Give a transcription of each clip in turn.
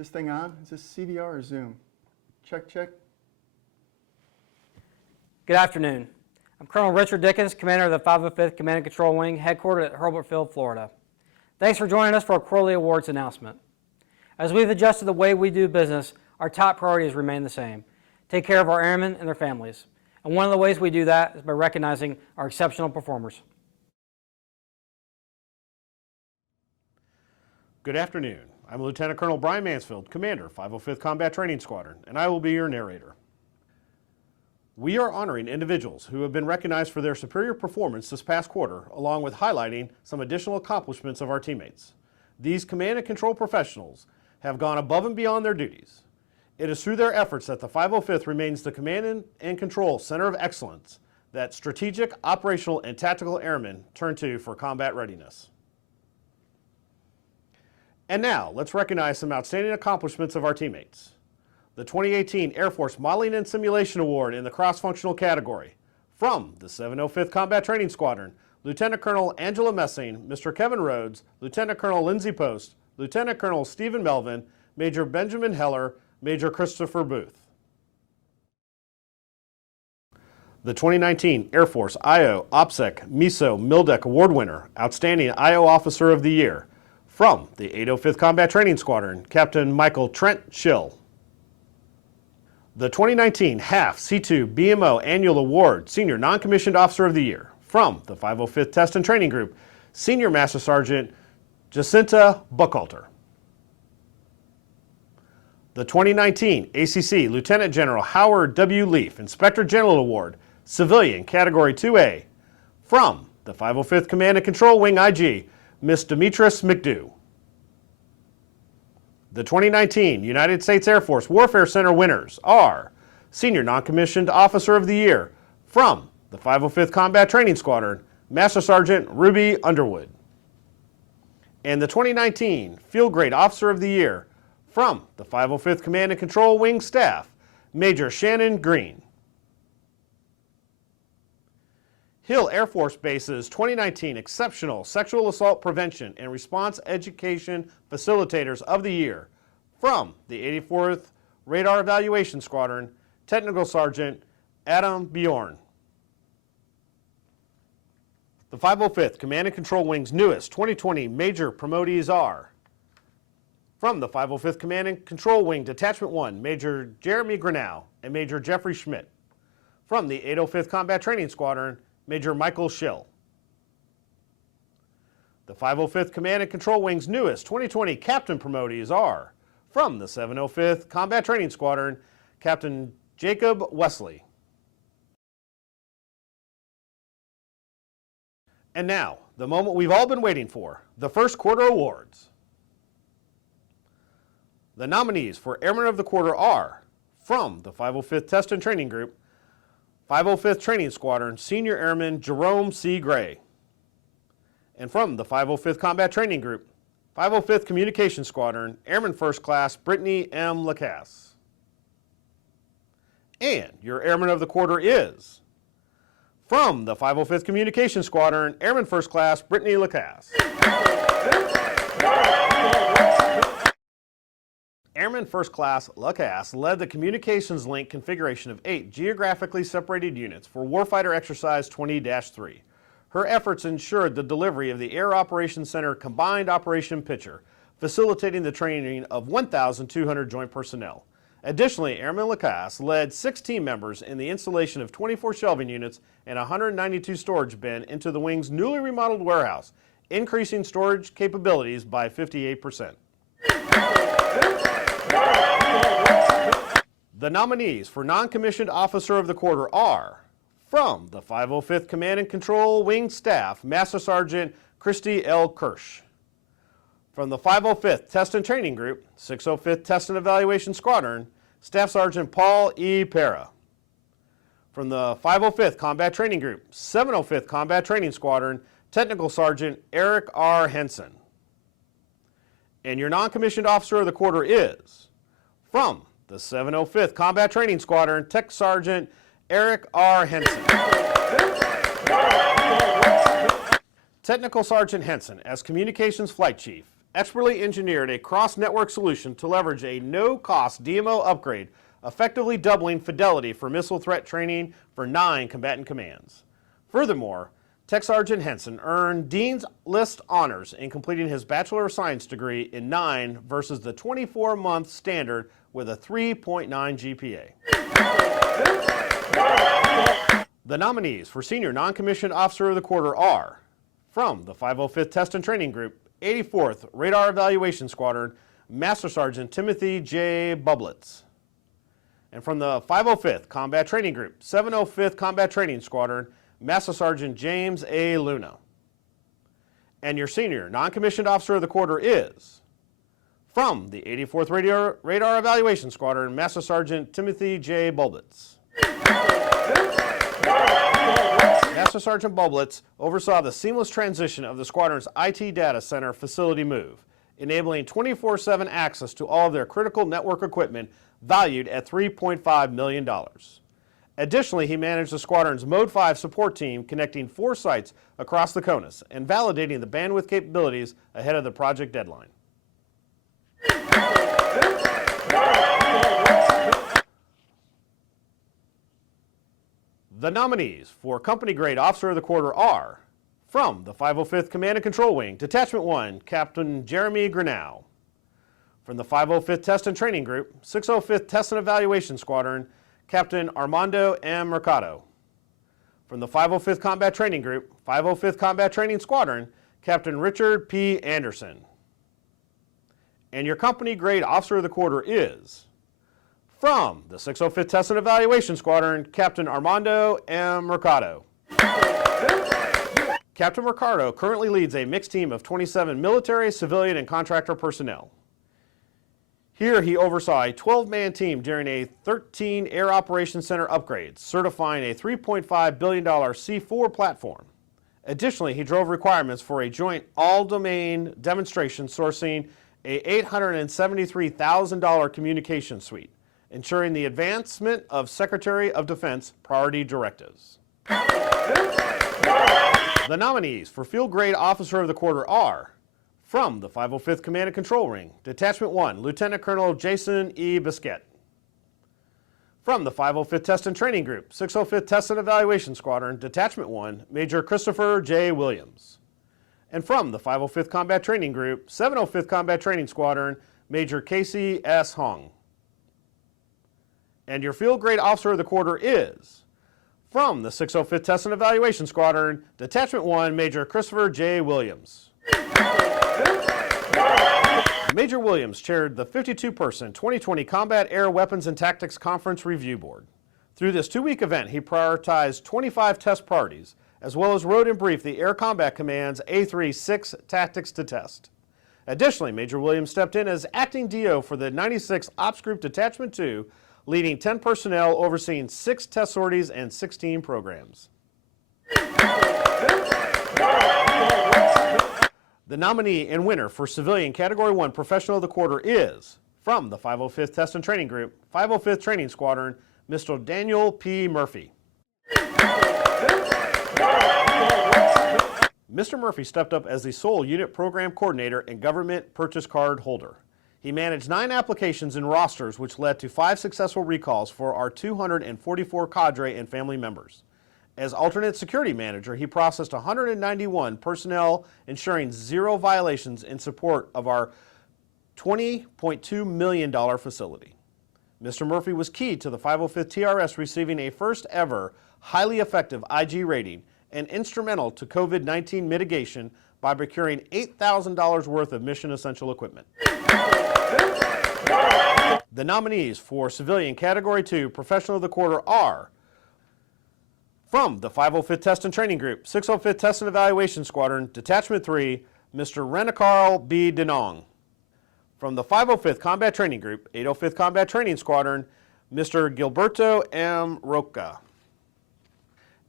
this thing on? Is this CVR or Zoom? Check, check. Good afternoon. I'm Colonel Richard Dickens, commander of the 505th Command and Control Wing, headquartered at Hurlburt Field, Florida. Thanks for joining us for our quarterly awards announcement. As we've adjusted the way we do business, our top priorities remain the same. Take care of our airmen and their families. And one of the ways we do that is by recognizing our exceptional performers. Good afternoon. I'm Lieutenant Colonel Brian Mansfield, Commander, 505th Combat Training Squadron, and I will be your narrator. We are honoring individuals who have been recognized for their superior performance this past quarter, along with highlighting some additional accomplishments of our teammates. These command and control professionals have gone above and beyond their duties. It is through their efforts that the 505th remains the command and control center of excellence that strategic, operational, and tactical airmen turn to for combat readiness. And now, let's recognize some outstanding accomplishments of our teammates. The 2018 Air Force Modeling and Simulation Award in the cross-functional category. From the 705th Combat Training Squadron, Lieutenant Colonel Angela Messing, Mr. Kevin Rhodes, Lieutenant Colonel Lindsey Post, Lieutenant Colonel Stephen Melvin, Major Benjamin Heller, Major Christopher Booth. The 2019 Air Force IO, OPSEC, MISO, MILDEC Award winner, Outstanding IO Officer of the Year. From the 805th Combat Training Squadron, Captain Michael Trent Schill. The 2019 HAF C2 BMO Annual Award, Senior Non-Commissioned Officer of the Year. From the 505th Test and Training Group, Senior Master Sergeant Jacinta Buckhalter. The 2019 ACC Lieutenant General Howard W. Leaf Inspector General Award, Civilian Category 2A. From the 505th Command and Control Wing IG, Miss Demetris McDew. The 2019 United States Air Force Warfare Center winners are Senior Non-Commissioned Officer of the Year from the 505th Combat Training Squadron, Master Sergeant Ruby Underwood. And the 2019 Field Grade Officer of the Year from the 505th Command and Control Wing Staff, Major Shannon Green. Hill Air Force Base's 2019 Exceptional Sexual Assault Prevention and Response Education Facilitators of the Year from the 84th Radar Evaluation Squadron, Technical Sergeant Adam Bjorn. The 505th Command and Control Wing's newest 2020 major promotees are from the 505th Command and Control Wing Detachment 1, Major Jeremy Grinnell and Major Jeffrey Schmidt. From the 805th Combat Training Squadron, Major Michael Schill. The 505th Command and Control Wing's newest 2020 Captain promotees are from the 705th Combat Training Squadron, Captain Jacob Wesley. And now, the moment we've all been waiting for, the first quarter awards. The nominees for Airman of the Quarter are from the 505th Test and Training Group, 505th Training Squadron, Senior Airman Jerome C. Gray. And from the 505th Combat Training Group, 505th Communications Squadron, Airman First Class Brittany M. Lacasse. And your Airman of the Quarter is from the 505th Communications Squadron, Airman First Class Brittany Lacasse. Airman First Class Lacasse led the Communications Link configuration of 8 geographically separated units for Warfighter Exercise 20-3. Her efforts ensured the delivery of the Air Operations Center Combined Operation Picture, facilitating the training of 1,200 joint personnel. Additionally, Airman Lacasse led 6 team members in the installation of 24 shelving units and 192 storage bin into the wing's newly remodeled warehouse, increasing storage capabilities by 58%. The nominees for Non-Commissioned Officer of the Quarter are from the 505th Command and Control Wing Staff, Master Sergeant Christy L. Kirsch. From the 505th Test and Training Group, 605th Test and Evaluation Squadron, Staff Sergeant Paul E. Pera. From the 505th Combat Training Group, 705th Combat Training Squadron, Technical Sergeant Eric R. Henson. And your Non-Commissioned Officer of the Quarter is from the 705th Combat Training Squadron, Tech Sergeant Eric R. Henson. Technical Sergeant Henson, as Communications Flight Chief, expertly engineered a cross-network solution to leverage a no-cost DMO upgrade, effectively doubling fidelity for missile threat training for 9 combatant commands. Furthermore, Tech Sergeant Henson earned Dean's List honors in completing his Bachelor of Science degree in 9 versus the 24-month standard with a 3.9 GPA. The nominees for Senior Non-Commissioned Officer of the Quarter are from the 505th Test and Training Group, 84th Radar Evaluation Squadron, Master Sergeant Timothy J. Bublitz. And from the 505th Combat Training Group, 705th Combat Training Squadron, Master Sergeant James A. Luna. And your Senior Non-Commissioned Officer of the Quarter is from the 84th Radar Evaluation Squadron, Master Sergeant Timothy J. Bublitz. Master Sergeant Bublitz oversaw the seamless transition of the squadron's IT data center facility move, enabling 24/7 access to all of their critical network equipment valued at $3.5 million. Additionally, he managed the squadron's Mode 5 support team, connecting 4 sites across the CONUS and validating the bandwidth capabilities ahead of the project deadline. The nominees for Company Grade Officer of the Quarter are from the 505th Command and Control Wing, Detachment 1, Captain Jeremy Grenow. From the 505th Test and Training Group, 605th Test and Evaluation Squadron, Captain Armando M. Mercado. From the 505th Combat Training Group, 505th Combat Training Squadron, Captain Richard P. Anderson. And your Company Grade Officer of the Quarter is from the 605th Test and Evaluation Squadron, Captain Armando M. Mercado. Captain Mercado currently leads a mixed team of 27 military, civilian, and contractor personnel. Here he oversaw a 12-man team during a 13 Air Operations Center upgrades, certifying a $3.5 billion C-4 platform. Additionally, he drove requirements for a joint all-domain demonstration sourcing a $873,000 communication suite, ensuring the advancement of Secretary of Defense priority directives. The nominees for Field Grade Officer of the Quarter are from the 505th Command and Control Wing, Detachment 1, Lieutenant Colonel Jason E. Bisquette. From the 505th Test and Training Group, 605th Test and Evaluation Squadron, Detachment 1, Major Christopher J. Williams. And from the 505th Combat Training Group, 705th Combat Training Squadron, Major Casey S. Hong. And your Field Grade Officer of the Quarter is from the 605th Test and Evaluation Squadron, Detachment 1, Major Christopher J. Williams. Major Williams chaired the 52-person 2020 Combat Air Weapons and Tactics Conference Review Board. Through this 2-week event, he prioritized 25 test priorities, as well as wrote and briefed the Air Combat Command's A36 Tactics to Test. Additionally, Major Williams stepped in as acting DO for the 96 Ops Group Detachment 2, leading 10 personnel overseeing 6 test sorties and 16 programs. The nominee and winner for Civilian Category 1 Professional of the Quarter is from the 505th Test and Training Group, 505th Training Squadron, Mr. Daniel P. Murphy. Mr. Murphy stepped up as the sole unit program coordinator and government purchase card holder. He managed 9 applications and rosters, which led to 5 successful recalls for our 244 cadre and family members. As alternate security manager, he processed 191 personnel, ensuring 0 violations in support of our $20.2 million facility. Mr. Murphy was key to the 505th TRS receiving a first ever highly effective IG rating and instrumental to COVID-19 mitigation by procuring $8,000 worth of mission essential equipment. The nominees for Civilian Category 2 Professional of the Quarter are from the 505th Test and Training Group, 605th Test and Evaluation Squadron, Detachment 3, Mr. Renicarl B. Denong. From the 505th Combat Training Group, 805th Combat Training Squadron, Mr. Gilberto M. Roca.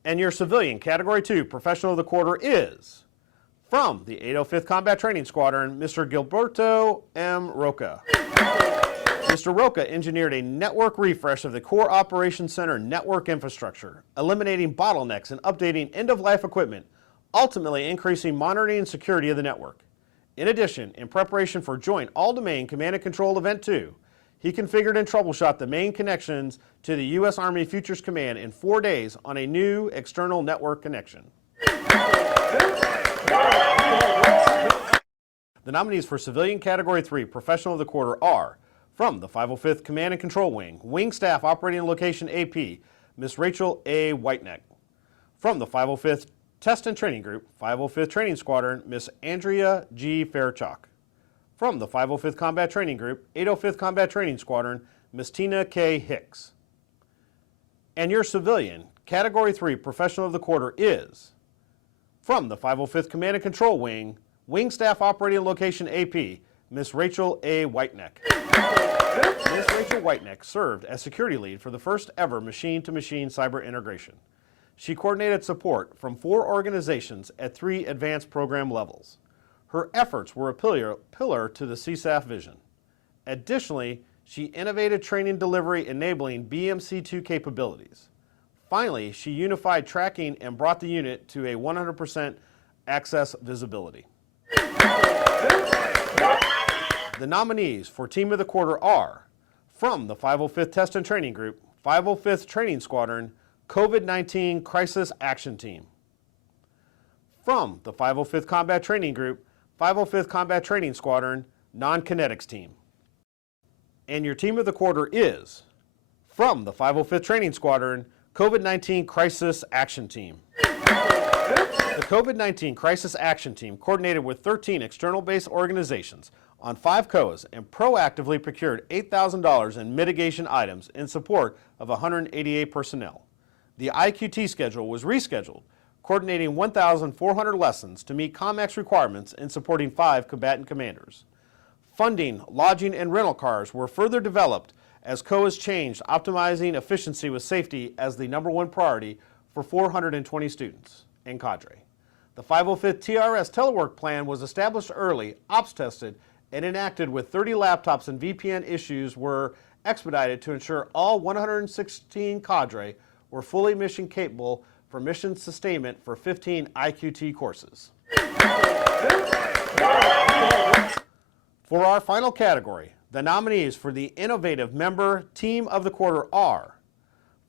And your Civilian Category 2 Professional of the Quarter is from the 805th Combat Training Squadron, Mr. Gilberto M. Roca. Mr. Roca engineered a network refresh of the Core Operations Center network infrastructure, eliminating bottlenecks and updating end-of-life equipment, ultimately increasing monitoring and security of the network. In addition, in preparation for Joint All-Domain Command and Control Event 2, he configured and troubleshot the main connections to the U.S. Army Futures Command in 4 days on a new external network connection. The nominees for Civilian Category 3 Professional of the Quarter are, from the 505th Command and Control Wing, Wing Staff Operating Location AP, Ms. Rachel A. Whiteneck. From the 505th Test and Training Group, 505th Training Squadron, Ms. Andrea G. Fairchalk. From the 505th Combat Training Group, 805th Combat Training Squadron, Ms. Tina K. Hicks. And your Civilian Category 3 Professional of the Quarter is, from the 505th Command and Control Wing, Wing Staff Operating Location AP, Ms. Rachel A. Whiteneck. Ms. Rachel Whiteneck served as security lead for the first ever machine-to-machine cyber integration. She coordinated support from 4 organizations at 3 advanced program levels. Her efforts were a pillar to the CSAF vision. Additionally, she innovated training delivery enabling BMC2 capabilities. Finally, she unified tracking and brought the unit to a 100% access visibility. The nominees for Team of the Quarter are, from the 505th Test and Training Group, 505th Training Squadron, COVID-19 Crisis Action Team. From the 505th Combat Training Group, 505th Combat Training Squadron, Non-Kinetics Team. And your Team of the Quarter is, from the 505th Training Squadron, COVID-19 Crisis Action Team. The COVID-19 Crisis Action Team coordinated with 13 external-based organizations on 5 COAs and proactively procured $8,000 in mitigation items in support of 188 personnel. The IQT schedule was rescheduled, coordinating 1,400 lessons to meet COMEX requirements in supporting 5 combatant commanders. Funding, lodging, and rental cars were further developed as COAs changed, optimizing efficiency with safety as the #1 priority for 420 students and cadre. The 505th TRS telework plan was established early, ops tested, and enacted with 30 laptops, and VPN issues were expedited to ensure all 116 cadre were fully mission capable for mission sustainment for 15 IQT courses. For our final category, the nominees for the Innovative Member Team of the Quarter are,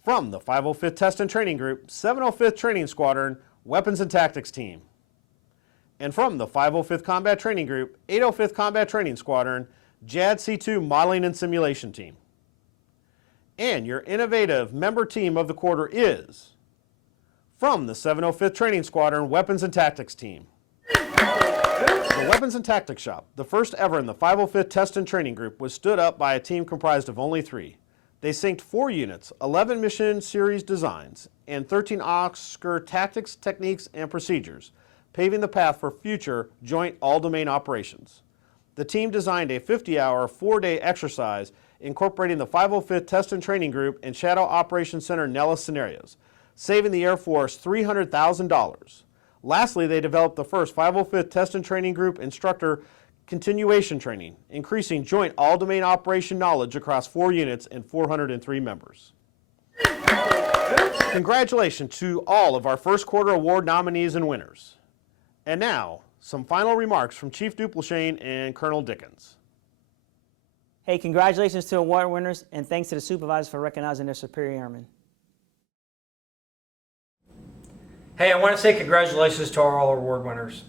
from the 505th Test and Training Group, 705th Training Squadron, Weapons and Tactics Team. And from the 505th Combat Training Group, 805th Combat Training Squadron, JADC2 Modeling and Simulation Team. And your Innovative Member Team of the Quarter is, from the 705th Training Squadron, Weapons and Tactics Team. The Weapons and Tactics Shop, the first ever in the 505th Test and Training Group, was stood up by a team comprised of only 3. They synced 4 units, 11 mission series designs, and 13 Oscar tactics, techniques, and procedures, paving the path for future joint all-domain operations. The team designed a 50-hour, 4-day exercise incorporating the 505th Test and Training Group and Shadow Operations Center Nellis scenarios, saving the Air Force $300,000. Lastly, they developed the first 505th Test and Training Group instructor continuation training, increasing joint all-domain operation knowledge across 4 units and 403 members. Congratulations to all of our first quarter award nominees and winners. And now, some final remarks from Chief Dupleshane and Colonel Dickens. Hey, congratulations to award winners, and thanks to the supervisors for recognizing their superior airmen. Hey, I want to say congratulations to all our award winners.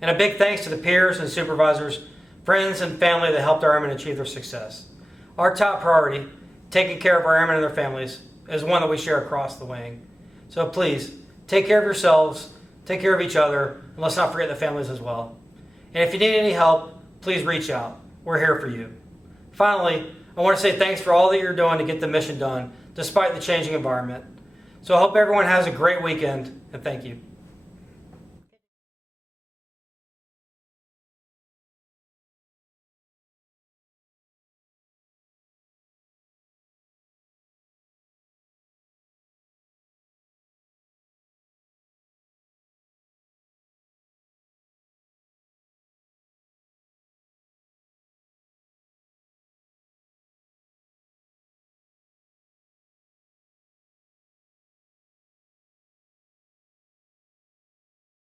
And a big thanks to the peers and supervisors, friends, and family that helped our airmen achieve their success. Our top priority, taking care of our airmen and their families, is one that we share across the wing. So please, take care of yourselves, take care of each other, and let's not forget the families as well. And if you need any help, please reach out. We're here for you. Finally, I want to say thanks for all that you're doing to get the mission done, despite the changing environment. So I hope everyone has a great weekend, and thank you.